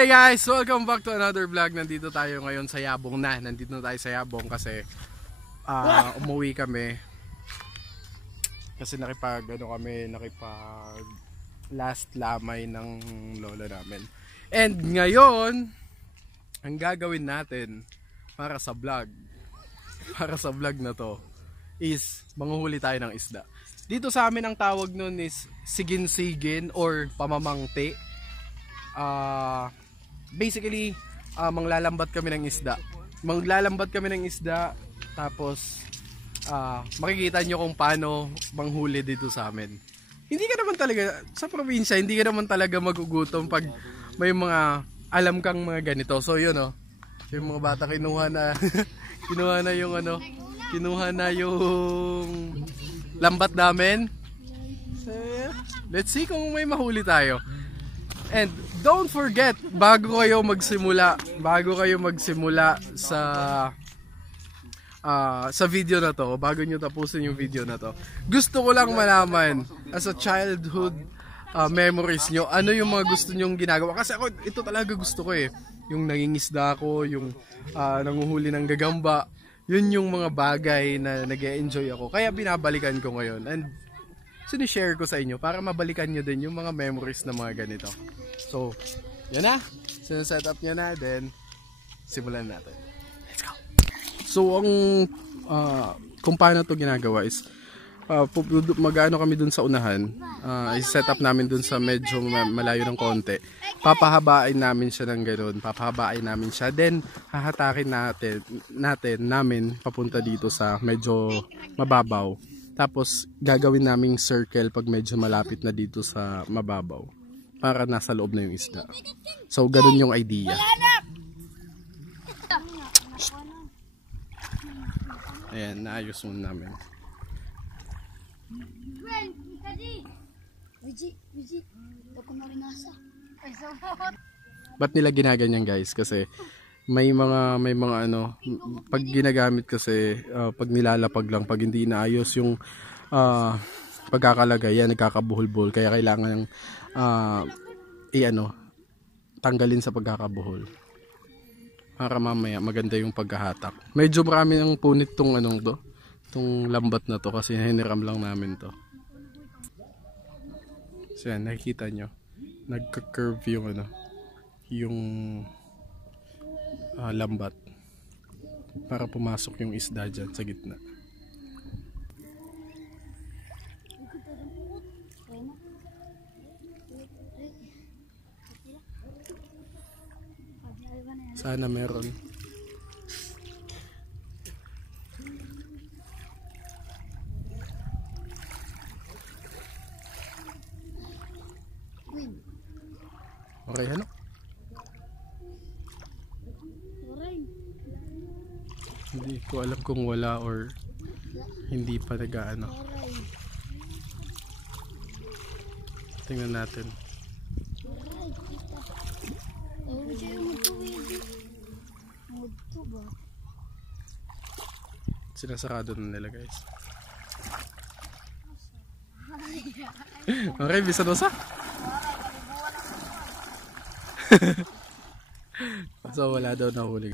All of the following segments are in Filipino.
Okay guys, welcome back to another vlog. Nandito tayo ngayon sa Yabong na. Nandito na tayo sa Yabong kasi umuwi kami. Kasi nakipag last lamay ng lola namin. And ngayon, ang gagawin natin para sa vlog na to is manghuhuli tayo ng isda. Dito sa amin ang tawag nun is sigin-sigin or pamamangti. Basically, manglalambat kami ng isda. Tapos makikita nyo kung paano manghuli dito sa amin. Hindi ka naman talaga sa probinsya, hindi ka naman talaga magugutom pag may mga alam kang mga ganito. So yun yung mga bata kinuha na yung lambat namin. So, let's see kung may mahuli tayo. And don't forget, bago kayo magsimula sa video na to, bago nyo tapusin yung video na to, gusto ko lang malaman as a childhood memories nyo, ano yung mga gusto nyong ginagawa. Kasi ako, ito talaga gusto ko yung nangingisda ako, yung nanguhuli ng gagamba. Yun yung mga bagay na nag-e-enjoy ako, kaya binabalikan ko ngayon. And sinishare ko sa inyo para mabalikan nyo din yung mga memories na mga ganito. So, yan na. Sineset up nyo na, then simulan natin. Let's go! So, kung paano ito ginagawa is mag-ano kami dun sa unahan. I-set up namin dun sa medyo malayo ng konti. Papahabain namin siya ng gano'n. Then, hahatakin namin papunta dito sa medyo mababaw. Tapos gagawin naming circle pag medyo malapit na dito sa mababaw para nasa loob na yung isda. So ganun yung idea. Ayan, naayos muna namin. Ba't nila ginaganyan guys? Kasi may mga pag ginagamit kasi pag nilalapag lang, pag hindi inaayos yung pagkakalagay, yan nagkakabuhol-buhol, kaya kailangan tanggalin sa pagkakabuhol para mamaya maganda yung pagkahatak. Medyo marami ng punit tong lambat na to kasi hiniram lang namin to. So yan, nakikita nyo nagka-curve yung lambat para pumasok yung isda dyan sa gitna. Sana meron. Okay, ano? Hindi ko alam kung wala or hindi pa nag-aano. Tingnan natin. Sinasarado na nila guys. Okay, bisa dosa. So wala daw nahuli.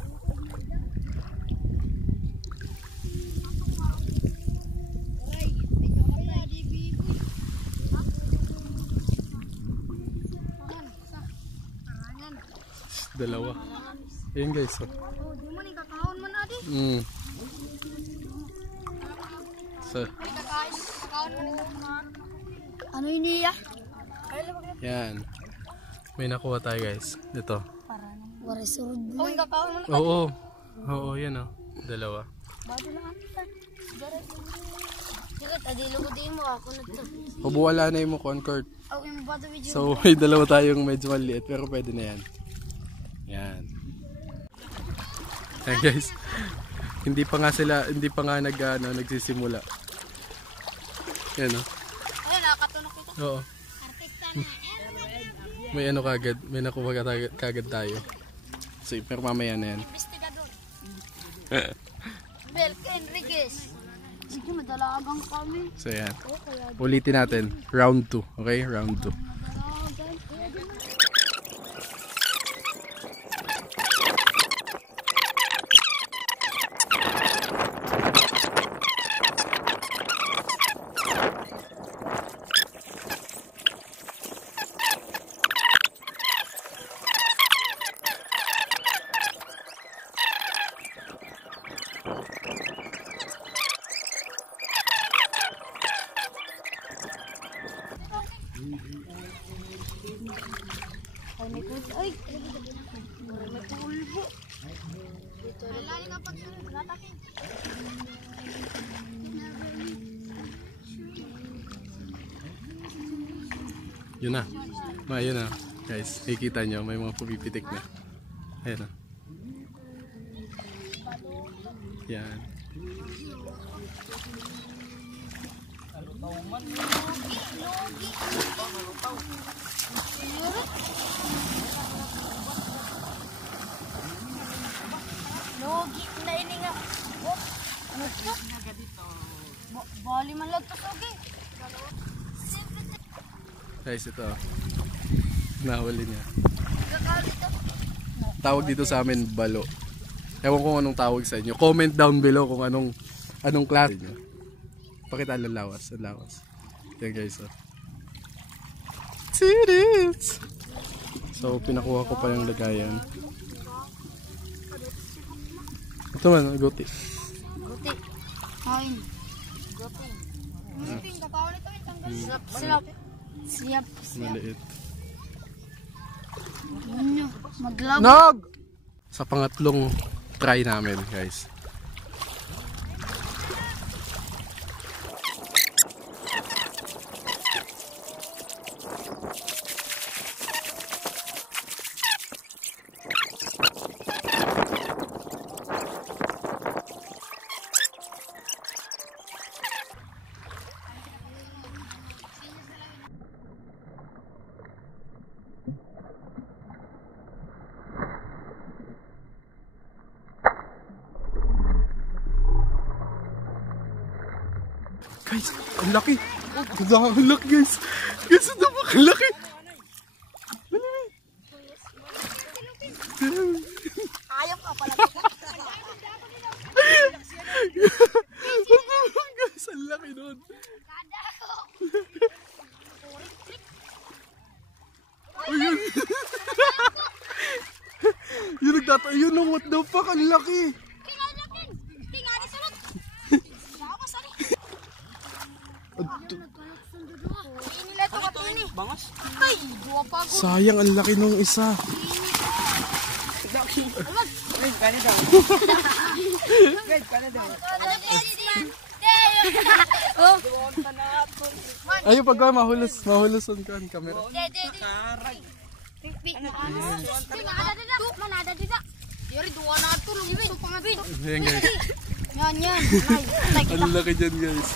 Dalawa. Ayun guys. So, ano yun niya? yan. May nakuha tayo guys. Ito. Oo. Oo, yan dalawa. Pabuwala na yung Concord. So may dalawa tayong medyo maliit pero pwede na yan. Yan. Ayan guys. Hindi pa nga nagsisimula. Yan Ay, nakakatunog ito. Oo. May kagad, may nakuha kagad tayo. So, pero mamaya na yan. Belke Enriquez. Sige, madalagang kami. So yan. Ulitin natin. Round 2. Okay? Round 2. Ay, may kulbo. Ay, may kulbo. Dito, lali ka pag natakin. Yun na. Yun na. Guys, nakikita nyo, may mga pumipitik na. Ayan na. Yan. Logi na ini nga. Oh, ano ito? Bali man lang ito, Sogi. Guys, ito. Nahuli niya. Gagawin ito. Tawag dito sa amin, balo. Ewan ko anong tawag sa inyo. Comment down below kung anong klase nyo. Pakita ang lawas. Ang lawas. Yan guys, oh. Titties! So, pinakuha ko pa yung lagayan. Ito man, guti. Guti. Kain. Guti. Musipin, kakawin ito. Silap. Silap. Siyap. Maliit. Maglaw. Nog! Sa pangatlong try namin, guys. Guys, ang laki. Ang laki, guys. Guys, ang laki. Ayaw ka pala. Guys, ang laki nun. Ayun. Yun nagtatayo nung what the fuck, ang laki. Bangas? Ay, dua pa ako. Sayang, ang laki nung isa. Ayun, pagka mahuluson ka ang camera. Ayan guys, Yan. ang laki dyan guys.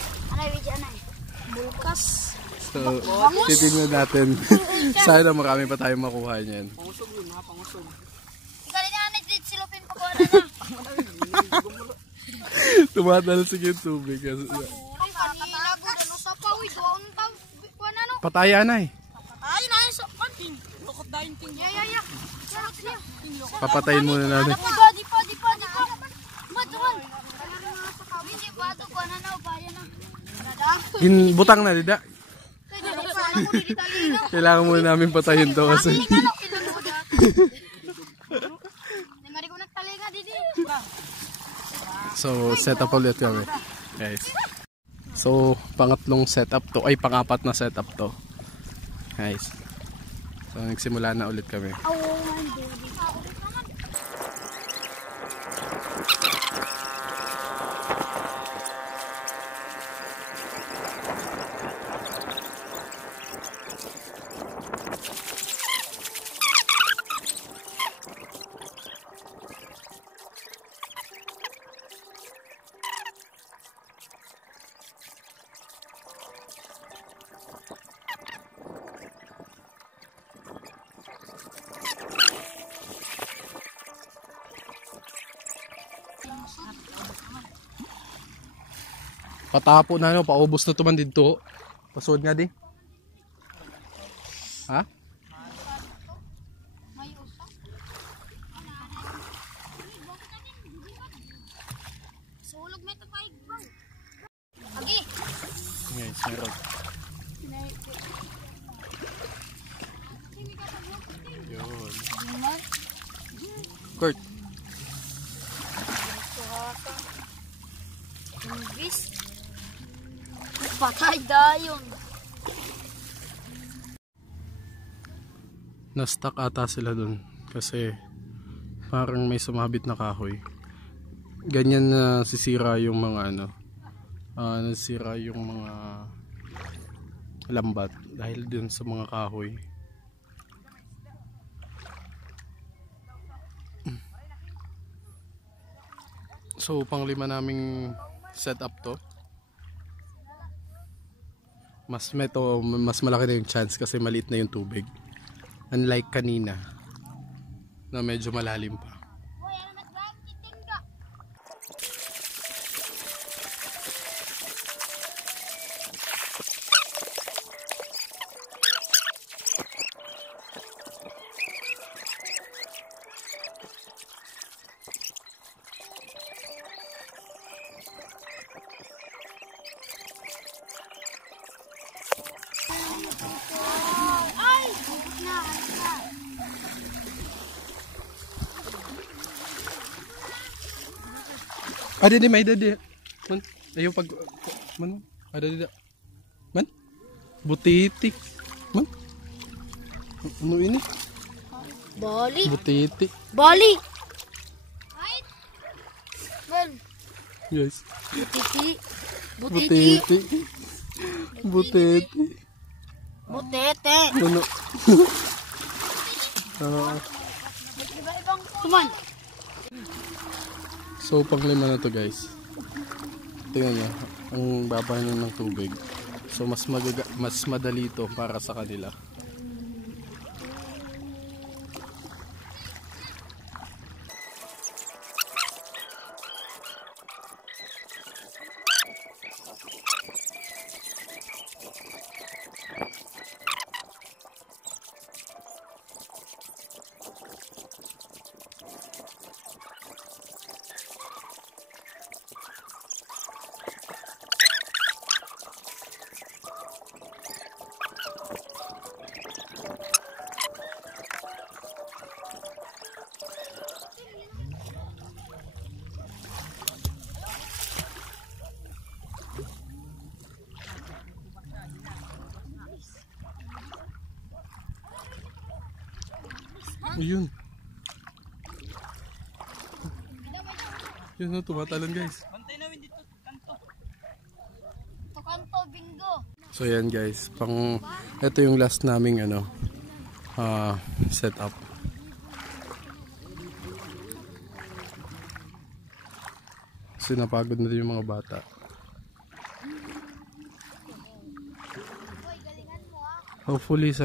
Bulkas. So, titignan natin. Sana marami pa tayong makuha niyan. Pangusog yun, ha? Pangusog. Ikaw na yan, silupin pa ko na. Tumatalsik yung tubig. Ay, kanina ko na sa pawi. Doon pa. Ano? Pataya na eh. Ay, na sa Ting, lukot dahil ting. Ya. Sarap niya. Papatayin muna natin. Di pa. Baduan. Hindi pa ito ko na na. Bayan na. Butang na, dida. Kailangan muna namin patayin to kasi. So, set up ulit kami. Guys. So, pangatlong setup to. Ay, pangapat na setup to. Guys. So, nagsimula na ulit kami. Patapo na no, paubos na tuman dito. Pasod nga di. Ha? Sulog may tapay. Agi. Guys, meron. Yun. Kurt. Patay dayon. Na-stuck ata sila dun kasi parang may sumabit na kahoy. Ganyan na sisira yung mga nasisira yung mga lambat dahil dun sa mga kahoy. So pang-5 naming setup to. Mas malaki na yung chance kasi maliit na yung tubig. Unlike kanina na medyo malalim pa. Ay! Bukot na, ano na? Ada di may dadi. Man, ayo pag man. Ada di. Man. Butiti. Man. Ano ini? Bali. Butiti. Bali! Man, Guys. butiti. Butiti. Butiti. Butete. Ano? Iba-ibang kuman. So pang-5 na to guys. Tingnan nyo, ang baba na ng tubig. So mas madali to para sa kanila. Ayun. Yun na, tumatalon guys. Bantay na win dito, kanto. Tukanto, bingo. So yan guys, ito yung last naming setup. Kasi napagod na din yung mga bata. Hopefully sa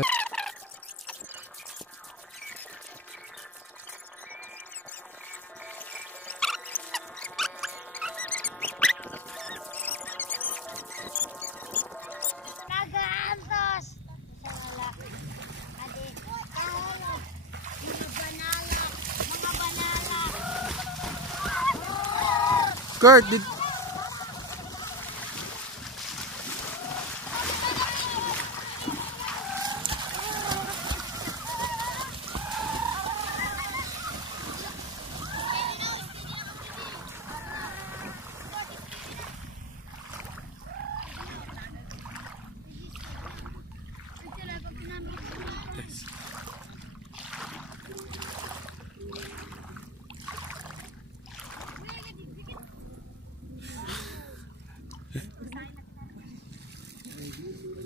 Nagaantos! Ade, kahoy, mga banala, mga banala. Kurt,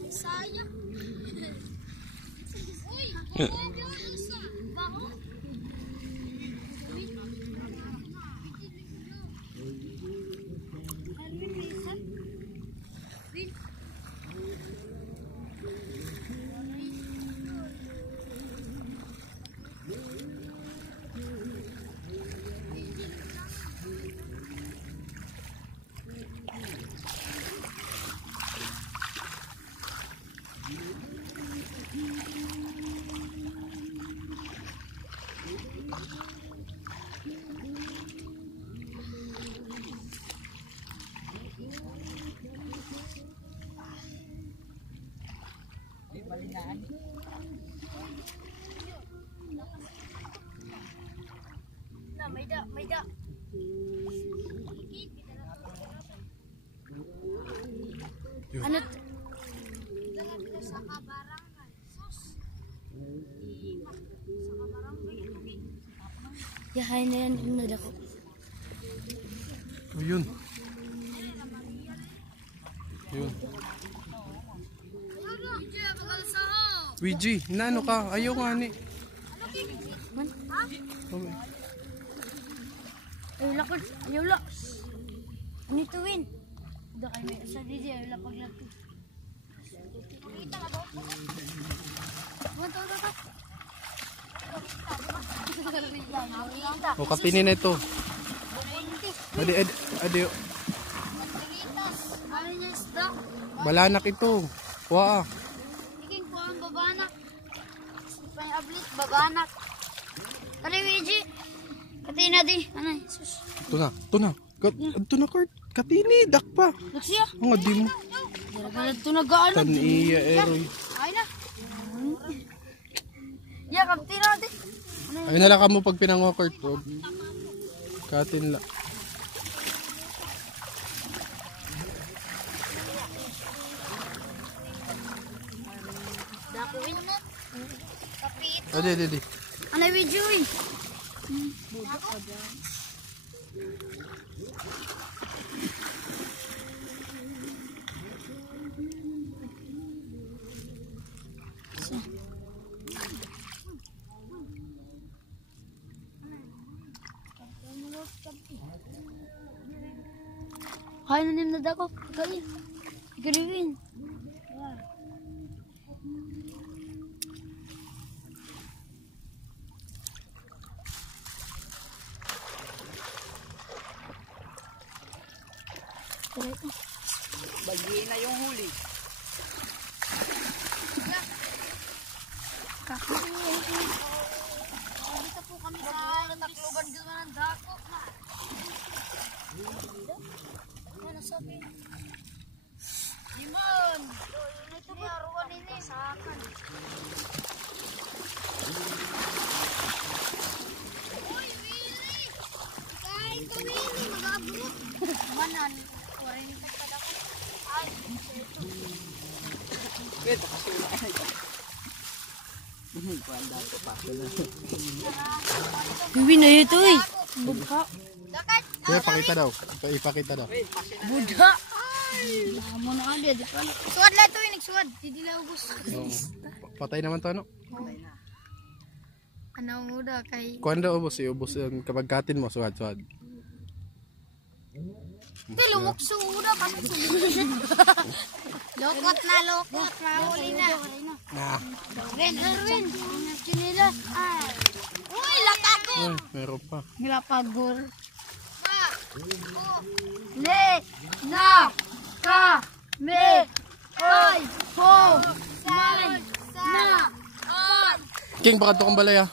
Sayang. Uy! Baho. May da. Ano? Sa kabarangay. Sus. Yahay na yan, nadako. Oh, yun. Yun. Ouija, inaano ka? Ayaw nga ni. Okay. Ayaw lakot, ayaw lak. Ano ito, Win? Doon kayo may sa DJ, ayaw lakot laki. O, kapinin na ito. Adi. Balanak ito. Waa. Iking ko ang babanak. Pang-ablit, babanak. Ano yung Ouija? Katina di. Ano? Sus. Ito na. Ito na, Kurt. Katini, dakpa. Laksiya. Ang adi mo. Dala-dala ito nag-ano. Taniya, eroy. Ay na. Ya, katina di. Ay nalaka mo pag pinango, Kurt. Huwag. Katin la. Dakuin na. Kapit. Adi. Ano yung Ouija, Win? Kaya na nila dako. Kaya. Gariwin. Bagi na yung huli. Dito po kami sa Tacloban gawin ng dako. Ano sabi? Dimon! Ito ba ruwan ini? Sakan. Uy, Willy! Kain ka, Willy! Mag-abrot! Manan, 40 pa dako. Ay, ito. Pwede kasi wala na ito. Kuhan dato pa. Gabi na ito eh. Budha. Kaya pakita daw. Ipakita daw. Budha. Mo na ade di pa. Suwad la to inig suwad. Di la ubos. Patay naman to, ano? Ano muda kay Kuhan daw, ubos. Ubos yung kapag katin mo, suwad. Tilungok suda pasok sa lokot na huli na. Ben Erwin, chinilas. Ay. Uy, lakago. Ay, meron pa. Nilapagor. Le na ka me oy ho man na on. King, baka ito kong balay, ah.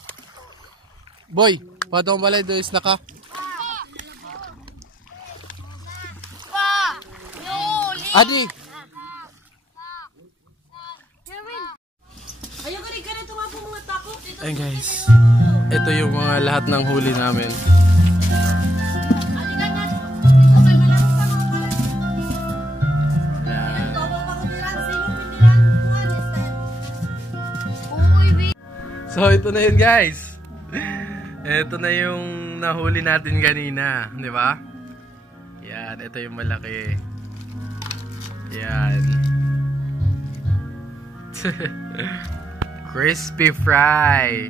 Boy, baka ito kong balay, doon is naka. Pa yuli. Adi! Ayaw ka na tumapo mga tako. Ayun guys, ito yung mga lahat ng huli namin. So ito na yun guys. Ito na yung nahuli natin kanina, di ba? Yan, ito yung malaki. Yan. Crispy fry.